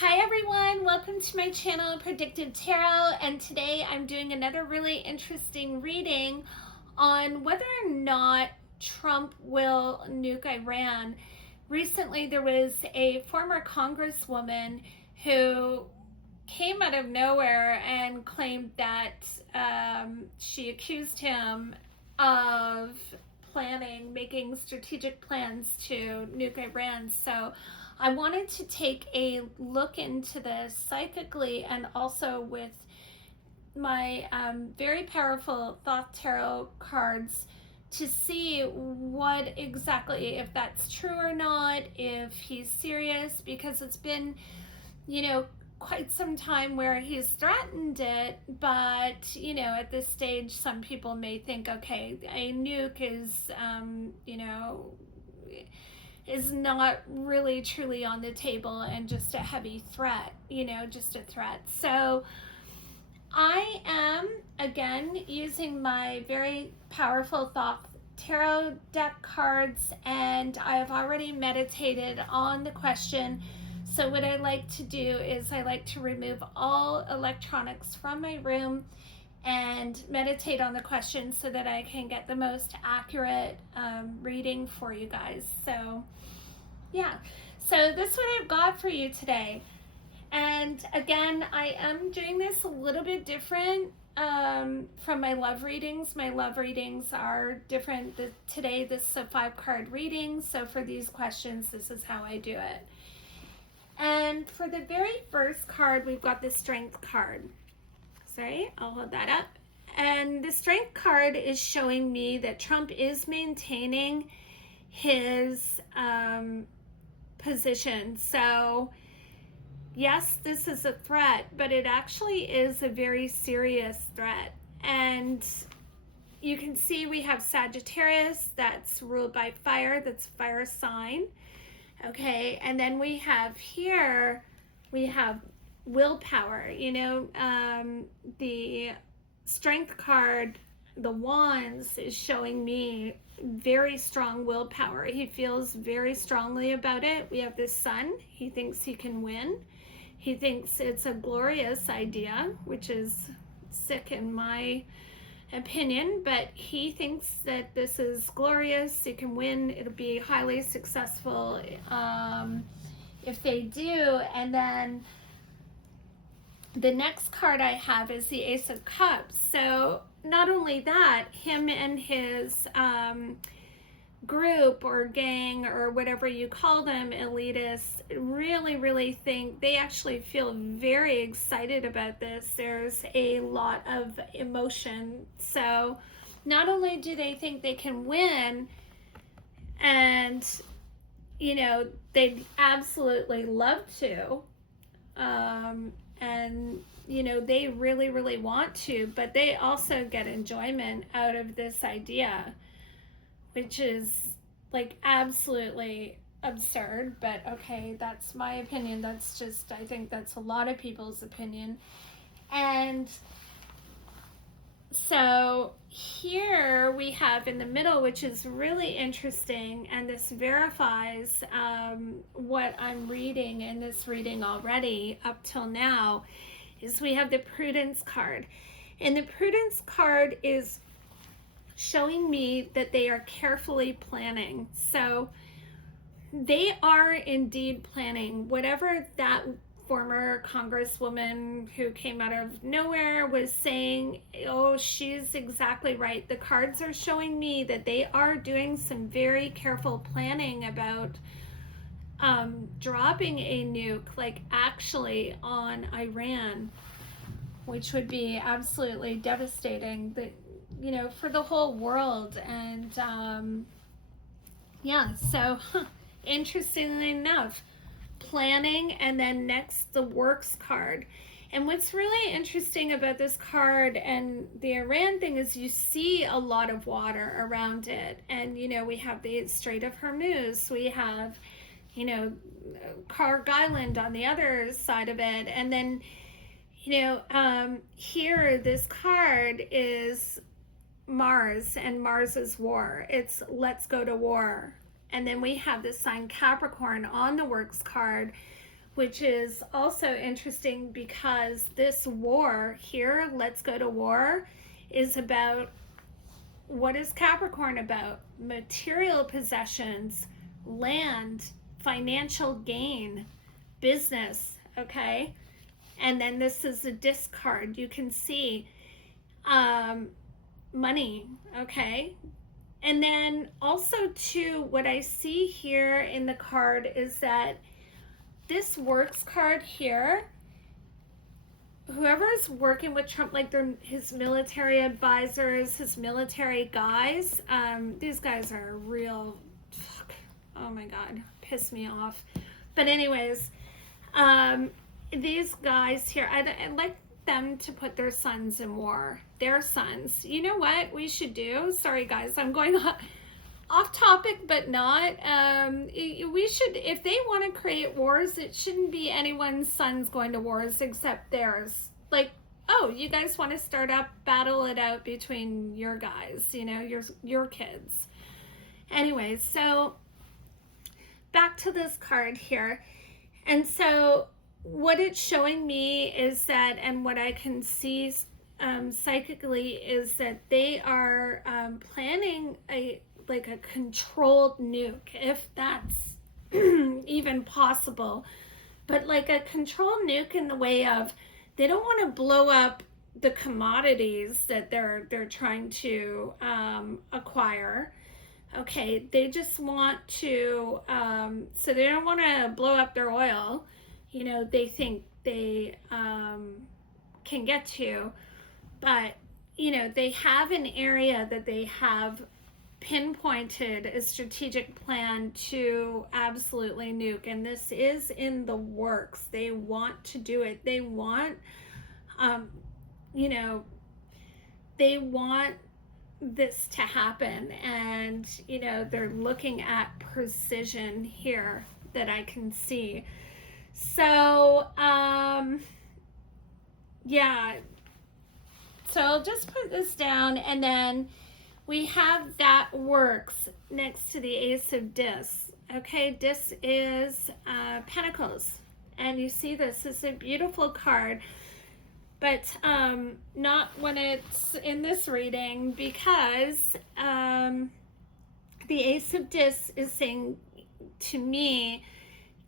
Hi everyone, welcome to my channel Predictive Tarot, and today I'm doing another really interesting reading on whether or not Trump will nuke Iran. Recently there was a former congresswoman who came out of nowhere and claimed that she accused him of making strategic plans to nuke Iran. So I wanted to take a look into this psychically and also with my very powerful Thoth Tarot cards to see what exactly, if that's true or not, if he's serious, because it's been, quite some time where he's threatened it, but at this stage some people may think, okay, a nuke is not really truly on the table and just a heavy threat, just a threat. So I am again using my very powerful Thoth Tarot deck cards, and I have already meditated on the question. So what I like to do is I like to remove all electronics from my room and meditate on the question so that I can get the most accurate reading for you guys. So yeah, so that's what I've got for you today. And again, I am doing this a little bit different from my love readings. My love readings are different. Today this is a 5-card reading, so for these questions this is how I do it. And for the very first card, we've got the Strength card. Sorry, I'll hold that up. And the Strength card is showing me that Trump is maintaining his position. So yes, this is a threat, but it actually is a very serious threat. And you can see we have Sagittarius, that's ruled by fire, that's fire sign. Okay, and then we have here, we have willpower. The Strength card, the Wands, is showing me very strong willpower. He feels very strongly about it. We have the Sun. He thinks he can win. He thinks it's a glorious idea, which is sick in my opinion, but he thinks that this is glorious. He can win. It'll be highly successful if they do. And then the next card I have is the Ace of Cups. So not only that, him and his group or gang or whatever you call them, elitists, really think, they actually feel very excited about this. There's a lot of emotion. So not only do they think they can win, and they'd absolutely love to, and they really want to, but they also get enjoyment out of this idea, which is like absolutely absurd. But okay, that's my opinion. That's just, I think that's a lot of people's opinion. And so here we have in the middle, which is really interesting, and this verifies what I'm reading in this reading already up till now, is we have the Prudence card. And the Prudence card is showing me that they are carefully planning. So they are indeed planning. Whatever that former congresswoman who came out of nowhere was saying, oh, she's exactly right. The cards are showing me that they are doing some very careful planning about dropping a nuke, like actually on Iran, which would be absolutely devastating for the whole world. And so interestingly enough, planning. And then next, the Works card. And what's really interesting about this card and the Iran thing is you see a lot of water around it. And we have the Strait of Hormuz, we have Karg Island on the other side of it, and then here this card is Mars and Mars's war. It's let's go to war. And then we have the sign Capricorn on the Works card, which is also interesting because this war here, let's go to war, is about, what is Capricorn about? Material possessions, land, financial gain, business, okay? And then this is a discard. You can see money, okay? And then also too, what I see here in the card is that this works card here, whoever is working with Trump, like they're his military advisors, his military guys, these guys are real, oh my God, piss me off. But anyways, these guys here, I'd like them to put their sons in war. Their sons. You know what we should do? Sorry guys, I'm going off topic, but not. We should, if they want to create wars, it shouldn't be anyone's sons going to wars except theirs. Like, oh, you guys want to start up, battle it out between your guys, you know, your kids. Anyways, so back to this card here. And so what it's showing me is that, and what I can see psychically, is that they are planning a controlled nuke, if that's even possible. But like a controlled nuke in the way of, they don't want to blow up the commodities that they're trying to acquire. Okay, they just want to, so they don't want to blow up their oil. You know, they think they can get to, but, you know, they have an area that they have pinpointed a strategic plan to absolutely nuke, and this is in the works. They want to do it. They want, you know, they want this to happen, and, you know, they're looking at precision here that I can see. So, yeah, so I'll just put this down, and then we have that works next to the Ace of Discs. Okay, Disc is Pentacles, and you see this is a beautiful card, but not when it's in this reading, because the Ace of Discs is saying to me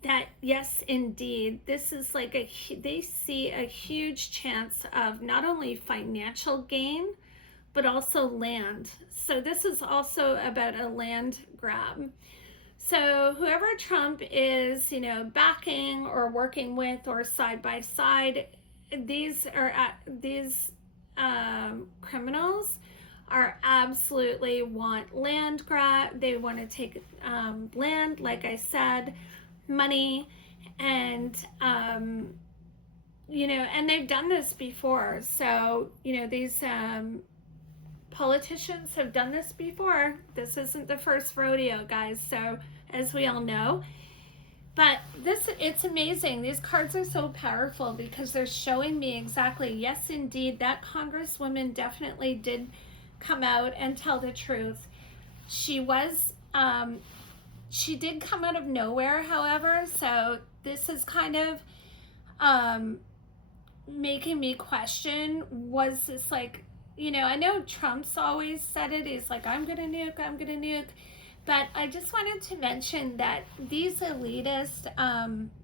that yes, indeed, this is like they see a huge chance of not only financial gain, but also land. So this is also about a land grab. So whoever Trump is, you know, backing or working with or side by side, these criminals are absolutely want land grab. They want to take land, like I said, money, and you know, and they've done this before. So, you know, these politicians have done this before. This isn't the first rodeo, guys, so as we all know. But it's amazing. These cards are so powerful because they're showing me exactly, yes, indeed, that Congresswoman definitely did come out and tell the truth. She was, she did come out of nowhere, however, so this is kind of making me question, was this like, you know, I know Trump's always said it, he's like, I'm gonna nuke, but I just wanted to mention that these elitists,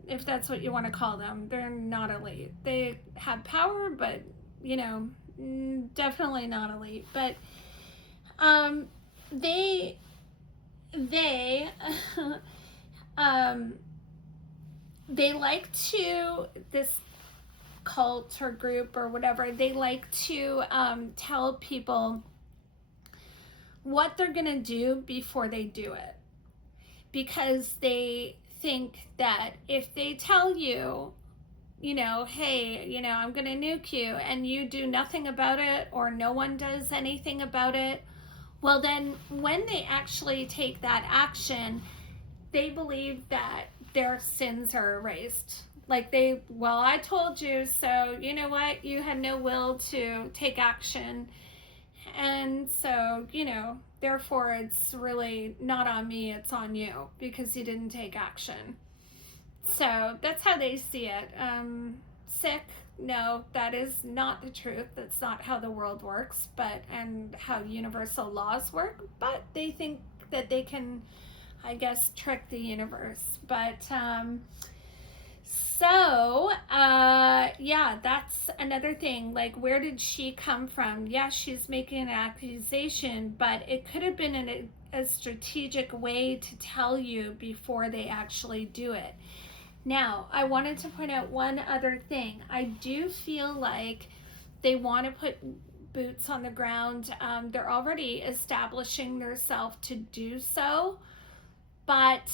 if that's what you want to call them, they're not elite. They have power, but, you know, definitely not elite. But they like to, this cult or group or whatever, they like to tell people what they're gonna do before they do it, because they think that if they tell you, you know, hey, you know, I'm gonna nuke you, and you do nothing about it, or no one does anything about it, well then when they actually take that action, they believe that their sins are erased. Like well, I told you, so you know what, you had no will to take action, and so, you know, therefore it's really not on me, it's on you, because you didn't take action. So that's how they see it. Sick, no, that is not the truth. That's not how the world works, and how universal laws work. But they think that they can, I guess, trick the universe. But yeah, that's another thing. Like, where did she come from? Yeah, she's making an accusation, but it could have been in a strategic way to tell you before they actually do it. Now, I wanted to point out one other thing. I do feel like they want to put boots on the ground. They're already establishing themselves to do so, but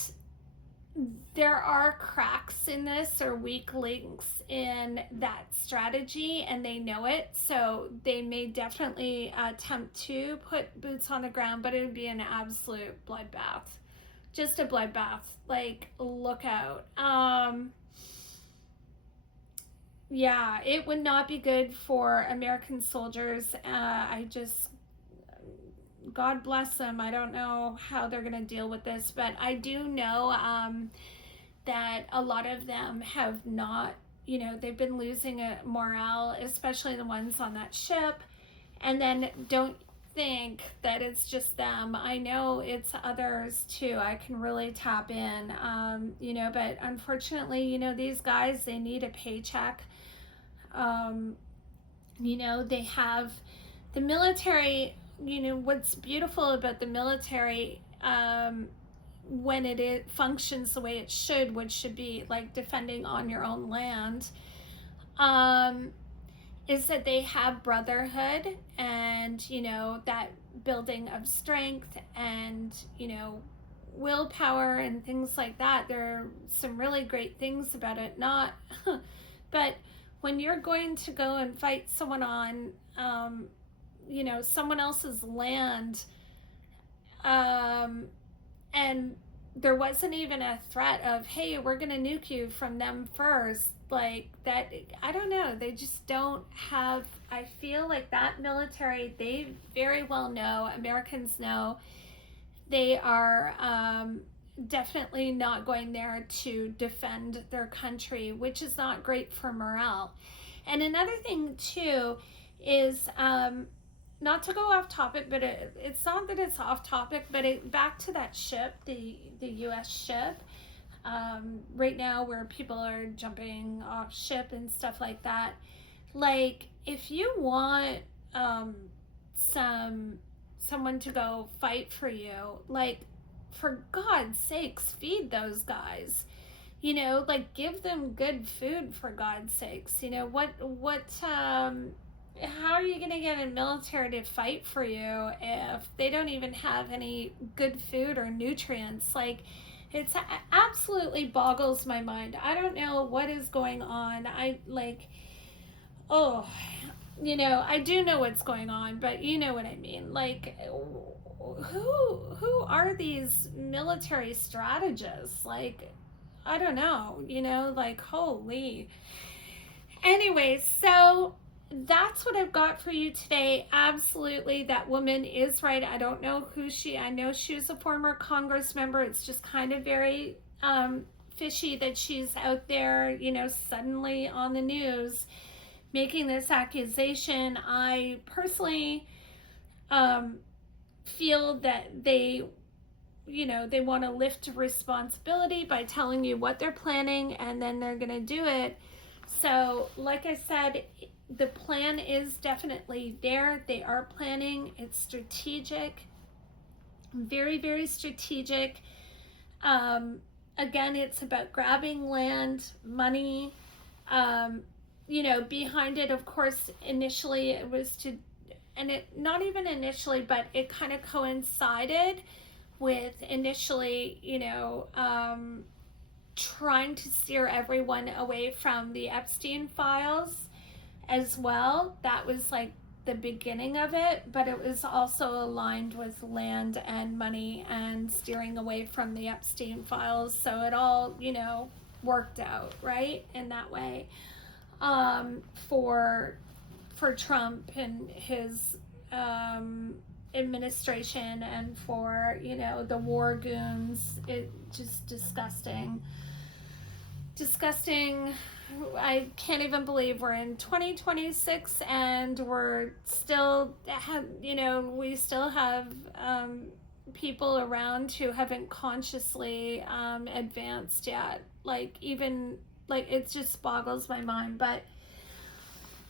there are cracks in this, or weak links in that strategy, and they know it. So they may definitely attempt to put boots on the ground, but it would be an absolute bloodbath. Just a bloodbath. Like, look out. Yeah, it would not be good for American soldiers. God bless them. I don't know how they're going to deal with this, but I do know that a lot of them have not, they've been losing morale, especially the ones on that ship. And then don't think that it's just them. I know it's others too. I can really tap in, but unfortunately, these guys, they need a paycheck. They have the military. What's beautiful about the military, when it functions the way it should, which should be like defending on your own land, is that they have brotherhood and, that building of strength and, willpower and things like that. There are some really great things about it. But when you're going to go and fight someone on, someone else's land, and there wasn't even a threat of, hey, we're going to nuke you from them first. Like that, I don't know. They just don't have, I feel like that military, they very well know, Americans know, they are definitely not going there to defend their country, which is not great for morale. And another thing too is, not to go off topic, but it's not that it's off topic, but back to that ship, the U.S. ship, right now where people are jumping off ship and stuff like that. Like, if you want someone to go fight for you, like, for God's sakes, feed those guys. Like, give them good food, for God's sakes. How are you going to get a military to fight for you if they don't even have any good food or nutrients? Like, it absolutely boggles my mind. I don't know what is going on. I do know what's going on, but you know what I mean. Like, who are these military strategists? Like, I don't know, like, holy. Anyway, so that's what I've got for you today. Absolutely, that woman is right. I don't know I know she was a former Congress member. It's just kind of very fishy that she's out there, suddenly on the news making this accusation. I personally feel that they want to lift responsibility by telling you what they're planning, and then they're going to do it. So, like I said, the plan is definitely there. They are planning. It's strategic. Very, very strategic. Again, it's about grabbing land, money. Behind it, of course, initially it was not even initially, but it kind of coincided with initially, trying to steer everyone away from the Epstein files as well. That was like the beginning of it, but it was also aligned with land and money and steering away from the Epstein files. So it all, worked out, right, in that way, for Trump and his administration, and for the war goons. It just disgusting. disgusting. I can't even believe we're in 2026 and we're still, we still have people around who haven't consciously advanced yet. Like, even, like, it just boggles my mind. But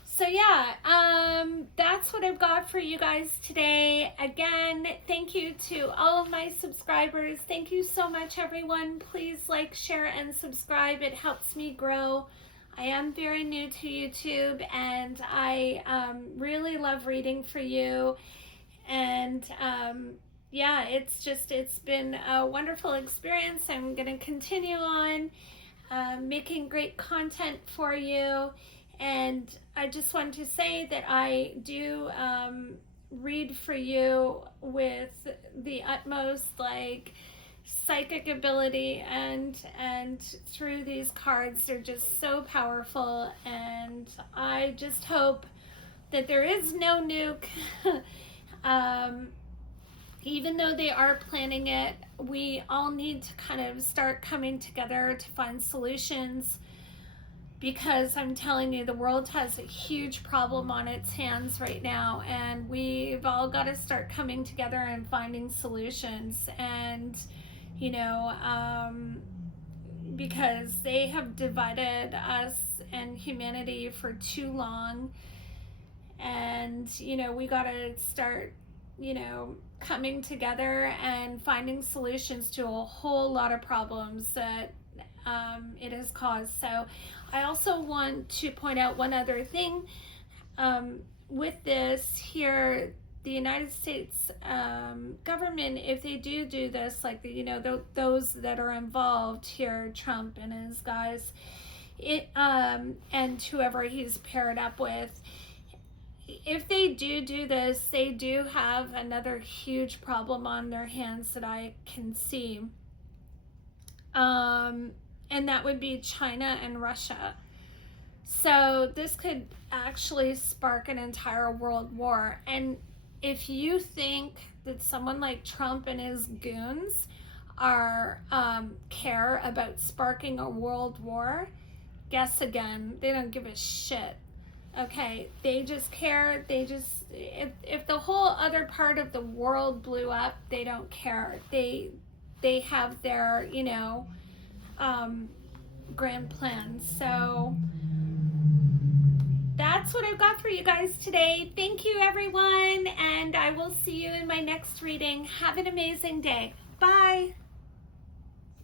so yeah, that's what I've got for you guys today. Again, thank you to all of my subscribers. Thank you so much, everyone. Please like, share, and subscribe. It helps me grow. I am very new to YouTube, and I really love reading for you. And yeah, it's been a wonderful experience. I'm going to continue on making great content for you. And I just want to say that I do read for you with the utmost, like, psychic ability, and through these cards, they're just so powerful. And I just hope that there is no nuke. Even though they are planning it, we all need to kind of start coming together to find solutions, because I'm telling you, the world has a huge problem on its hands right now, and we've all got to start coming together and finding solutions. And because they have divided us and humanity for too long, and we got to start coming together and finding solutions to a whole lot of problems that it has caused. So I also want to point out one other thing with this here. The United States government, if they do this, like those that are involved here, Trump and his guys, and whoever he's paired up with, if they do this, they do have another huge problem on their hands that I can see. And that would be China and Russia. So this could actually spark an entire world war. And if you think that someone like Trump and his goons are care about sparking a world war, guess again. They don't give a shit. Okay, they just care. They just, if the whole other part of the world blew up, they don't care. They have their grand plans. So that's what I've got for you guys today. Thank you, everyone, and I will see you in my next reading. Have an amazing day. Bye.